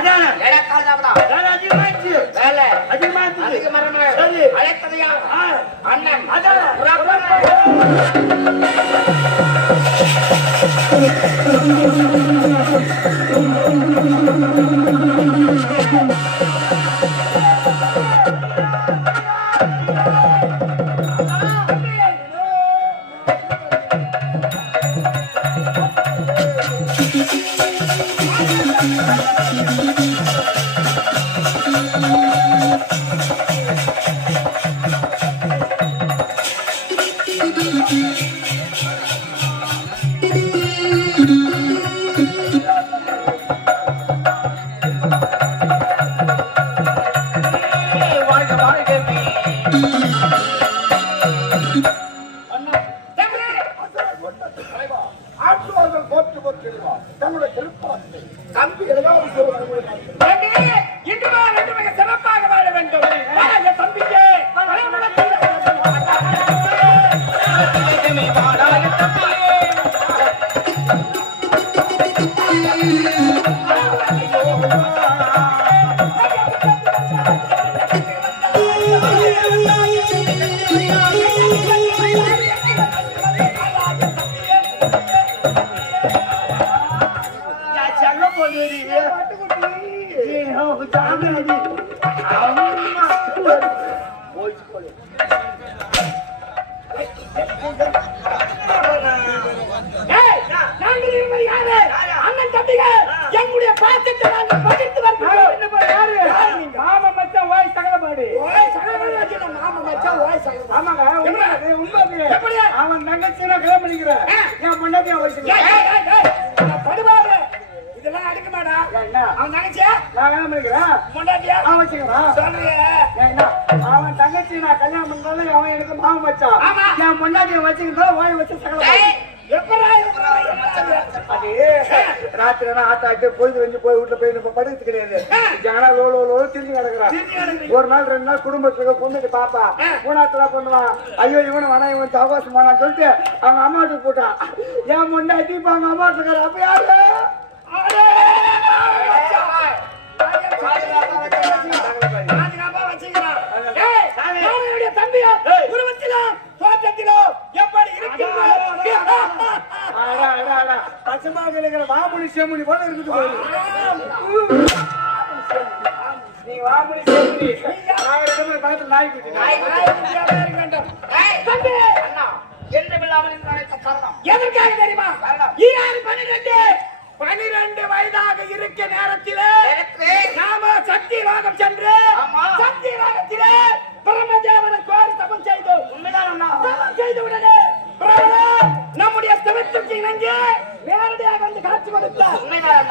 அதானே. எனக்காக தான் வேலை அதிகமாயிடுச்சு. வேலை. அதிகமாயிடுச்சு. அதிக மரமே சரி. அழைத்ததையா? அண்ணன் அதானே. புறப்படு. வாழ்க அவன் தங்கச்சி நான் கல்யாணம் பண்ணாலும் அவன் எனக்கு மாமன் மச்சான். ஆமா. என் முன்னாடி வச்சுக்கிட்டா வாய் வச்சு? அது ராத்திரி ஆட்ட ஆட்டு பொழுது வந்து போய் வீட்டுல போய் படுக்கிறது கிடையாது. ஜானா லோ லோ கிடக்குறான். ஒரு நாள் ரெண்டு நாள் குடும்பத்துல பொண்ணுக்கு பாப்பா. மூணாத்துல பண்ணுவான் ஐயோ இவனு வேணா இவன் வேணான்னு சொல்லிட்டு அவங்க அம்மா வீட்டுக்கு போட்டான். என் முன்னாடி இப்ப அவங்க அம்மா வீட்டுல இருக்கிற அப்ப யாரு? தம்பியா? உருவத்திலோ, தோற்றத்திலோ எப்படி அடா. பச்சைமாக இருக்கிற வாமுனி சேமுனி போல இருக்குது. நீ வாமுனி சேமுனி நான் பக்கத்துல நாய் காரணம். எதற்காக தெரியுமா காரணம். ஈராறு பன்னிரெண்டு பனிரெண்டு வயதாக இருக்க நேரத்திலே நாம சக்தி ராகம் சென்று. சக்தி ராகத்திலே பிரம்மதேவனை கோரி தபம் செய்து. உண்மைதான். தபம் செய்து உடனே நம்முடைய தவிர்த்துக்கு இணங்கி நேரடியாக வந்து காட்சி கொடுத்தார். உண்மைதான்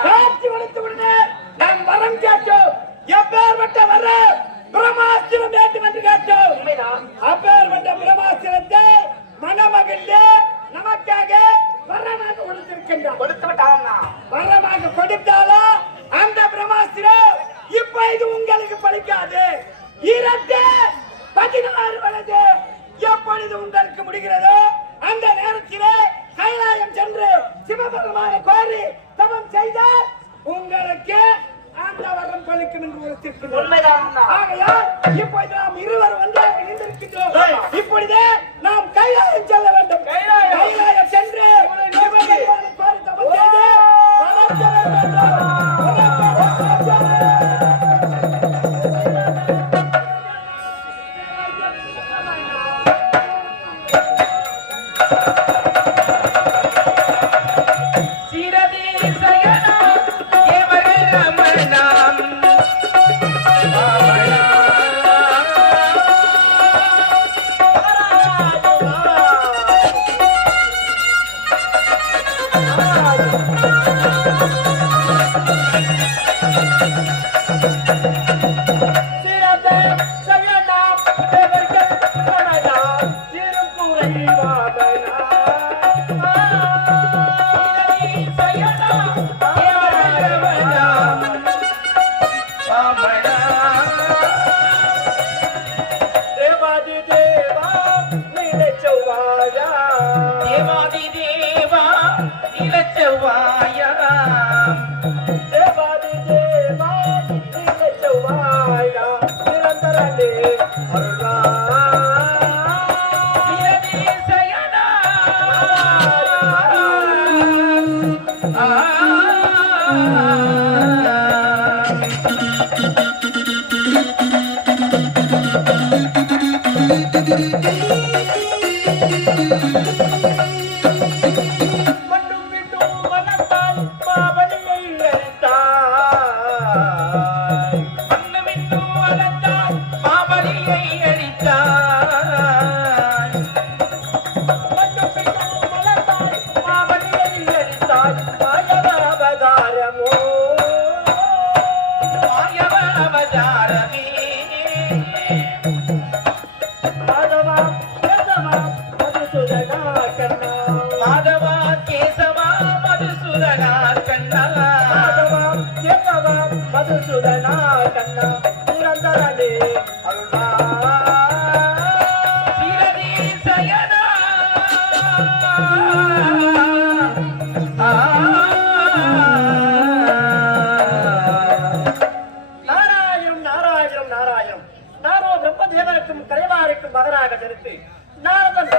கலைவாருக்கும் மகனாக நிறுத்தி நாரதன்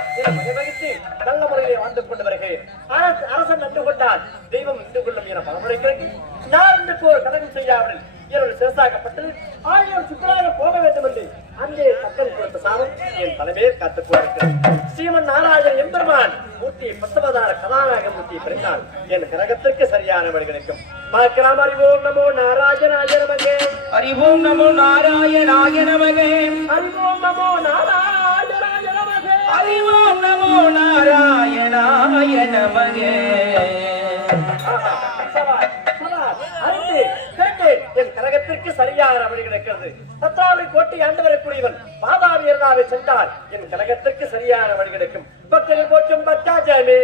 வகித்து நல்ல முறையிலே வாழ்ந்து கொண்டு வருகிறேன். அரச- அரசன் நன்று கொண்டால் தெய்வம் நின்று கொள்ளும் என பலமுறைக்கிறது நாரனுக்கு போர் கடவுள் செய்யாமல் இரவு சிறசாக்கப்பட்டு ஆயிரம் சுற்றுலாக போக வேண்டும் என்று அங்கே மக்கள் கொடுத்த சாபம் என் தலைமையில் காத்துக் கொண்டிருக்கிறது. ஸ்ரீமன் நாராயணன் எம்பெருமான் மூர்த்தியை பத்தவதார கதாநாயக மூர்த்தியை பிறந்தால் என் கிரகத்திற்கு சரியான வழி கிடைக்கும். பார்க்கலாம் அறிவோம் நமோ நாராயணாய நமகே. ஹரிஓம் நமோ நாராயணாய நமகே. அறிவோம் நமோ நாராயணாய நமகே. ஹரிஓம் நமோ நாராயணாய நமகே. என் கரகத்திற்கு சரியான வழி கிடைக்கிறது. பத்ராவளி கோட்டை ஆண்டு வரக்கூடியவன் பாதாவி இருந்தாவை சென்றால் என் கழகத்திற்கு சரியான வழி கிடைக்கும். चुबा चइबे चुबा चलनि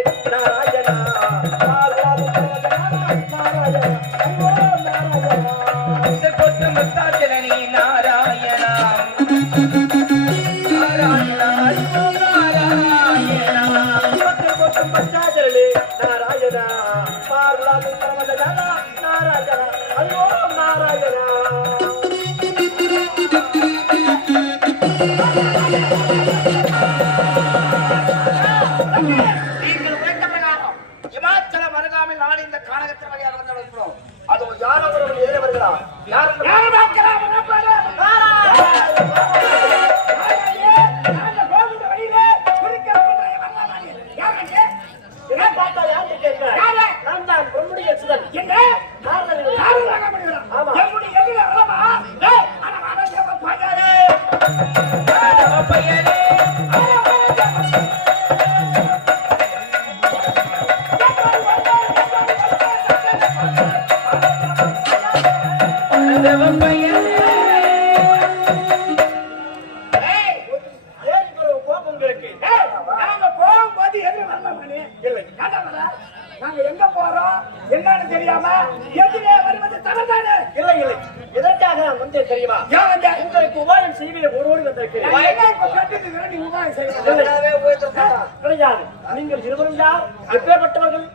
கிடையாது நீங்கள் இருவரும் யார் எப்பேற்பட்டவர்கள்?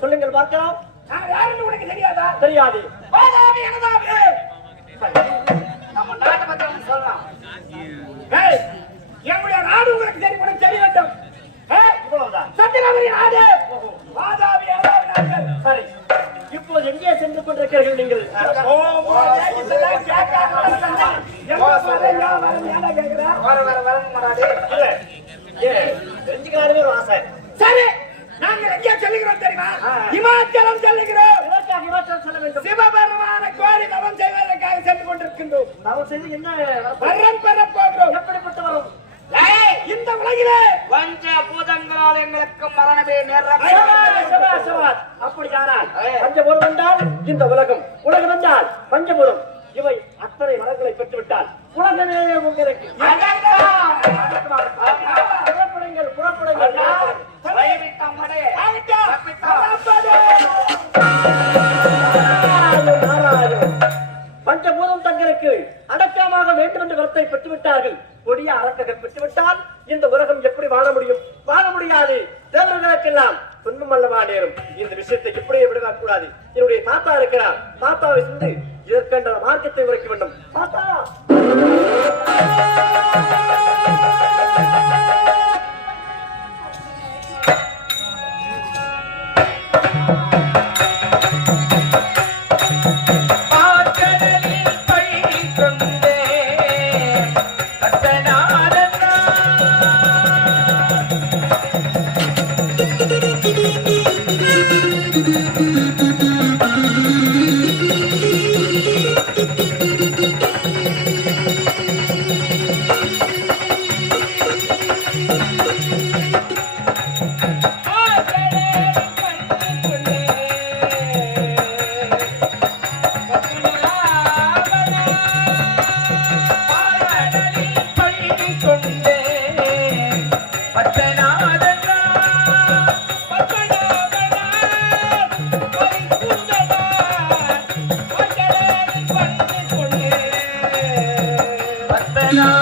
சொல்லுங்கள் பார்க்கலாம். உனக்கு தெரியாதா? தெரியாது. நம்ம நாட்டை பத்தி சொல்லலாம். என்னுடைய நாடு உங்களுக்கு தெரிய உனக்கு தெரிய வேண்டும். சத்திரவதி நாடு. வாதாபி. சரி. இப்போது எங்கே சென்று கொண்டிருக்கிறீர்கள் நீங்கள்? கேக்குற? வர வர வர ஒரு ஆசை. சரி, நாங்கள் எங்கே செல்லுகிறோம் தெரியுமா? இமாச்சலம் செல்லுகிறோம். இமாச்சலம் செல்ல வேண்டும்? சிவபெருமான கோரி தவம் செய்வதற்காக சென்று கொண்டிருக்கின்றோம். தவம் செய்து என்ன வரம் பெற போகிறோம். எப்படிப்பட்ட வரம்? ஏய், இந்த உலகிலே பஞ்ச பூதங்களால் எங்களுக்கு மரணமே நேரம். அப்படியானால் பஞ்சபூதம் என்றால் இந்த உலகம் உலகம் என்றால் பஞ்சபூதம் இவை அத்தனை மரங்களை பெற்றுவிட்டால் உலகமே உங்களுக்கு பஞ்சபூதம் தங்களுக்கு அடக்கமாக வேண்டும் என்ற வரத்தை பெற்றுவிட்டார்கள். கொடிய அரக்கர்கள் பெற்றுவிட்டால் Krishna.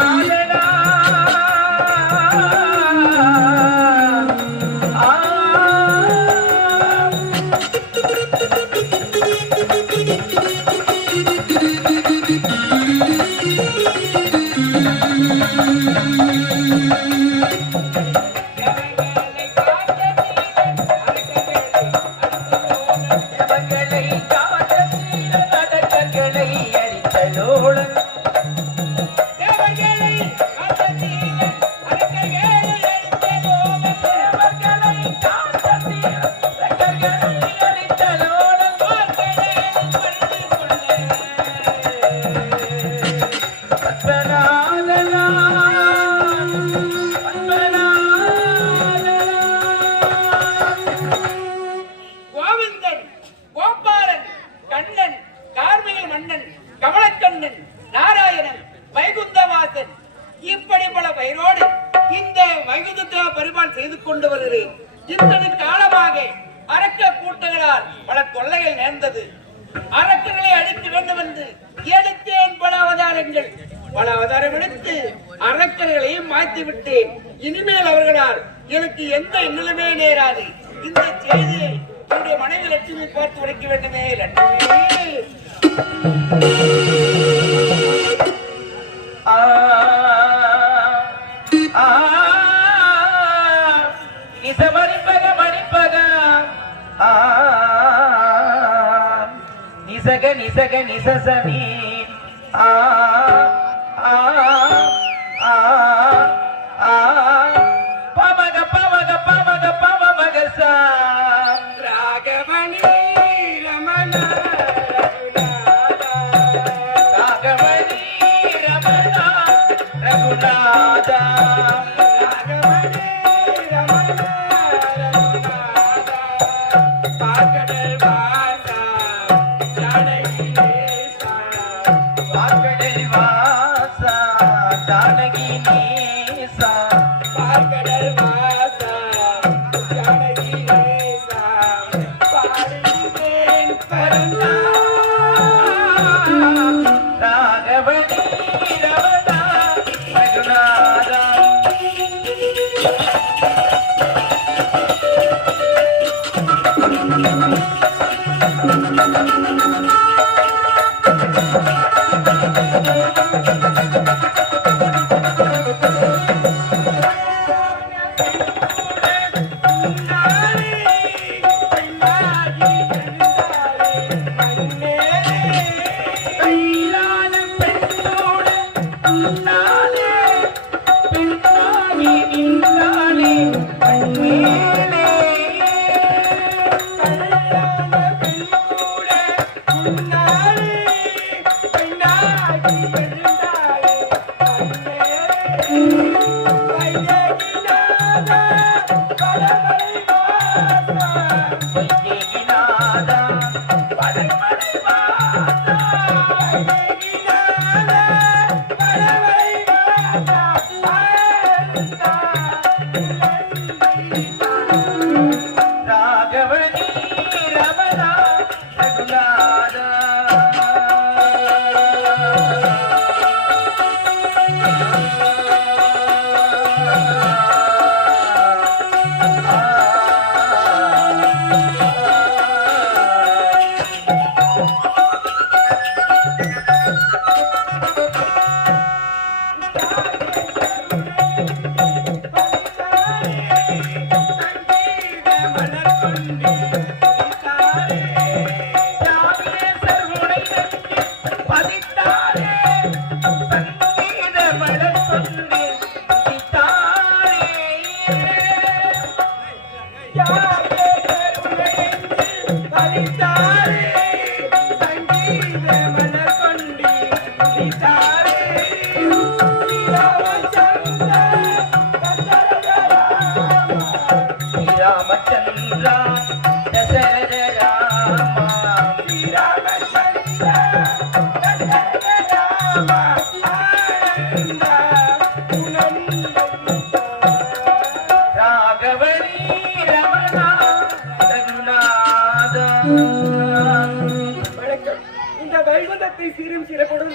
ஆ மணிப்பக நிசக நிசக நிசசனி ஆ.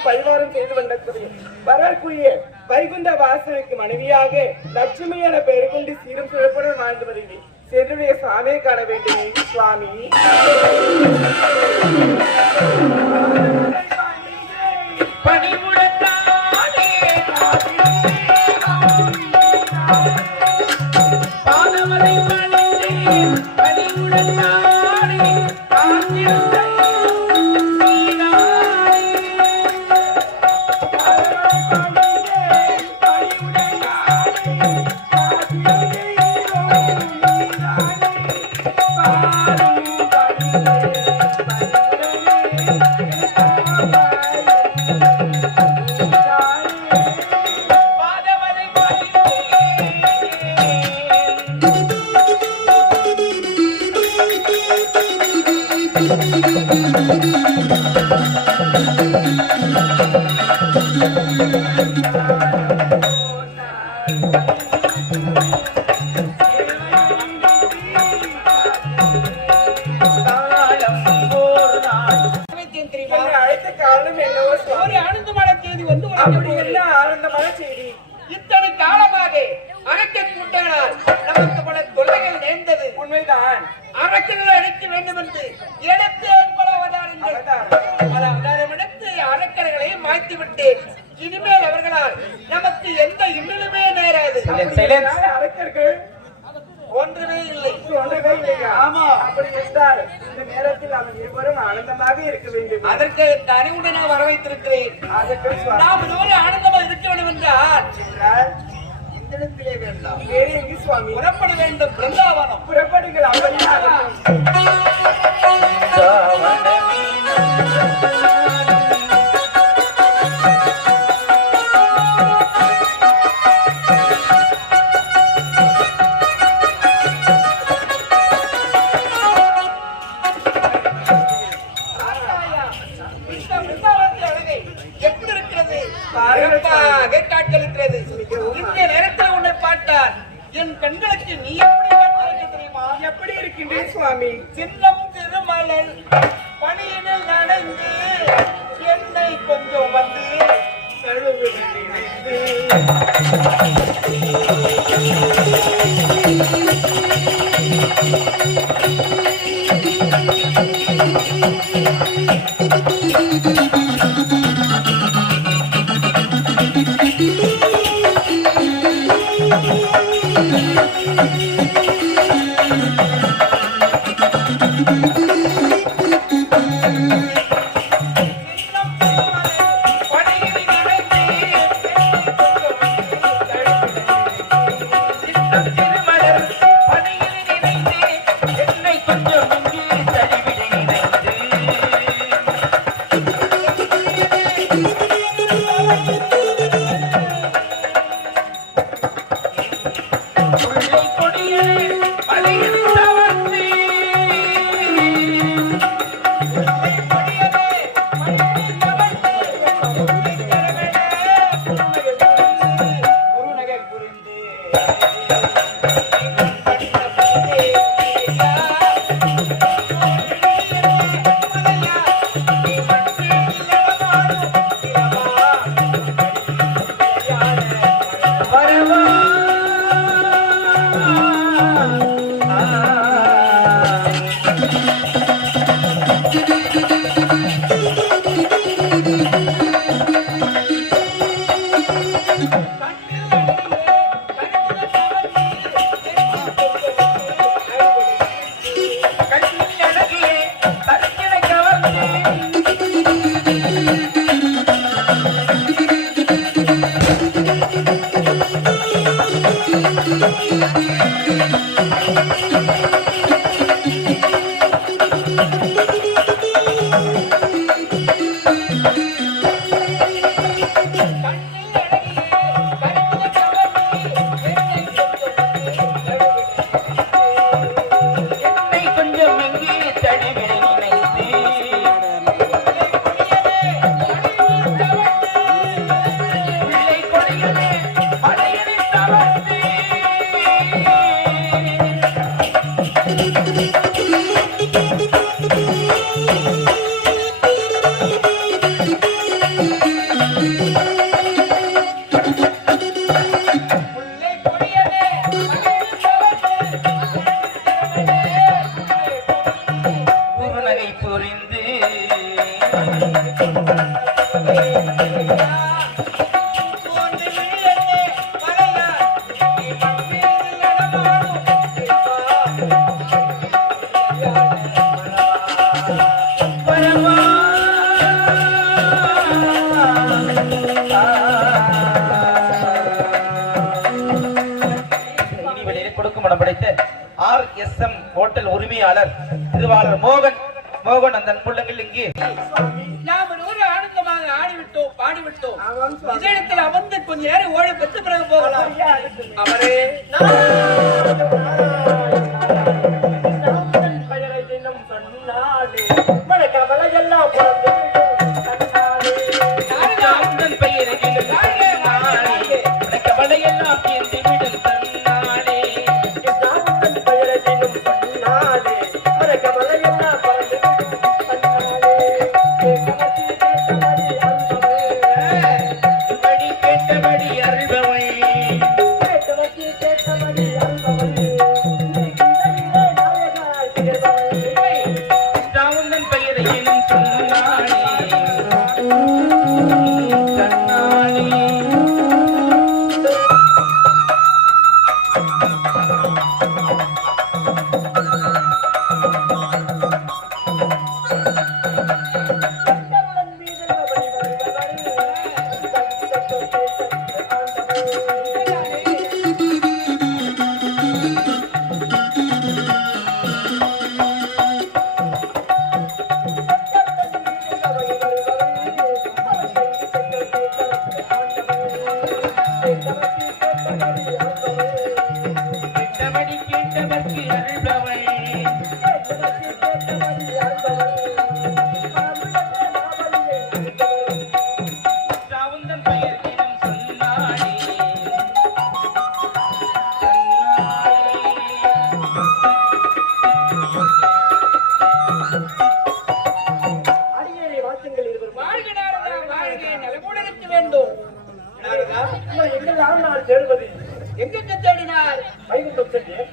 பரிமாறம் செய்து வந்தக்கூடிய வரக்கூடிய வைகுண்ட வாசனுக்கு மனைவியாக லட்சுமி என பெயர் கொண்டு சீரும் சிறப்புடன் வாழ்ந்து வருகிறேன். சென்றுடைய சாமியை காண வேண்டும் சுவாமி. அப்படி உனக்கு என்ன ஆனந்தமான செய்தி இத்தனை காலமாக அரக்கன் கூட்டங்களால் நமக்கு பல தொல்லைகள் நேர்ந்தது உண்மைதான் அரக்கர்களை அழைக்க வேண்டும் என்று எடுத்து பல அவதாரங்கள். பல அவதாரம் எடுத்து அரக்கர்களை மாய்த்து விட்டேன் இனிமேல் அவர்களால் நமக்கு எந்த இன்னலுமே நேராது அரக்கர்கள் ஒன்றுமே இல்லை ஒன்றவே இல்லையா? ஆமா. அப்படி என்றால் இந்த நேரத்தில் நாம் இருவரும் ஆனந்தமாக இருக்க வேண்டும் அதற்கு தனிவுடன் நான் வர வைத்திருக்கிறேன் நாம் இதுவரை ஆனந்தமா இருக்க வேண்டும் என்றால் வேண்டாம். புறப்பட வேண்டும். பிருந்தாவனம். புறப்படுங்கள். நாரதா எங்க தேடினார்?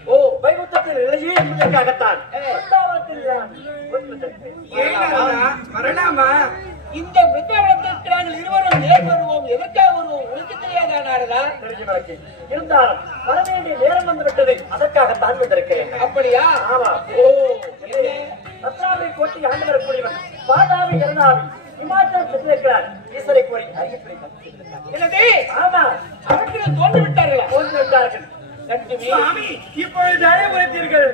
ஓ ஏன் நாரதா? வரலாமா? இந்த விருந்தாவனத்திற்கு நாங்கள் இருவரும் நேர் வருவோம். எதற்காக வருவோம்? உனக்கு தெரியாதா நாரதா இருந்தாலும் வர வேண்டிய நேரம் வந்து விட்டது அதற்காகத்தான் வந்திருக்கிறேன். அப்படியா? ஆமா. ஓ? ரத்னாவை போட்டி ஆண்டு வரக்கூடியவன் பாதாவி இரண்டாவி இமாச்சல் சென்றிருக்கிறார் ஈஸ்வரை கோரி ஆமா. அவர்கள் தோன்று விட்டார்களா? போன்று விட்டார்கள். லட்சுமி இப்பொழுது அழைவுறுத்தீர்கள்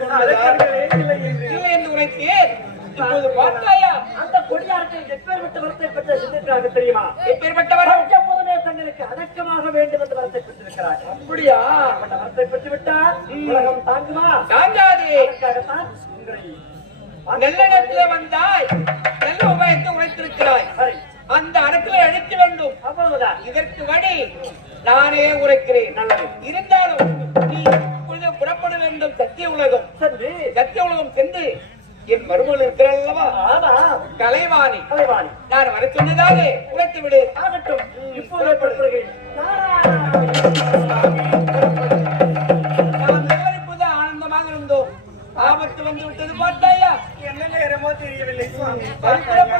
இல்லை என்று. உரைத்தேன் இப்போது பார்த்தாயா? அந்த கொடியாரத்தை எப்பேற்பட்ட வரத்தை பெற்ற சிந்திக்கிறார்கள் தெரியுமா? எப்பேற்பட்டவர் போதே தங்களுக்கு அடக்கமாக வேண்டும் என்று வரத்தை பெற்றிருக்கிறார். அப்படியா? அப்பட்ட வரத்தை பெற்று விட்டால் உலகம் தாங்குமா? தாங்காதே. அதற்காகத்தான் உங்களை நல்ல நேரத்திலே வந்தாய் நல்ல உபயத்தை உரைத்திருக்கிறாய். சரி. அந்த அடக்கலை அழிக்க வேண்டும். இதற்கு வழி நானே உரைக்கிறேன். இருந்தாலும் நீ இப்பொழுது புறப்பட வேண்டும் சத்திய உலகம். சென்று சத்திய உலகம் சென்று என் மருமகள் இருக்கிறாள் அல்லவா கலைவாணி. கலைவாணி. நான் வர சொன்னதாக உரைத்து விடு ஆகட்டும். இப்போது ஆபத்து வந்து விட்டது பார்த்தாயா? என்ன நேரமோ தெரியவில்லை சுவாமி. பார்க்கலாம்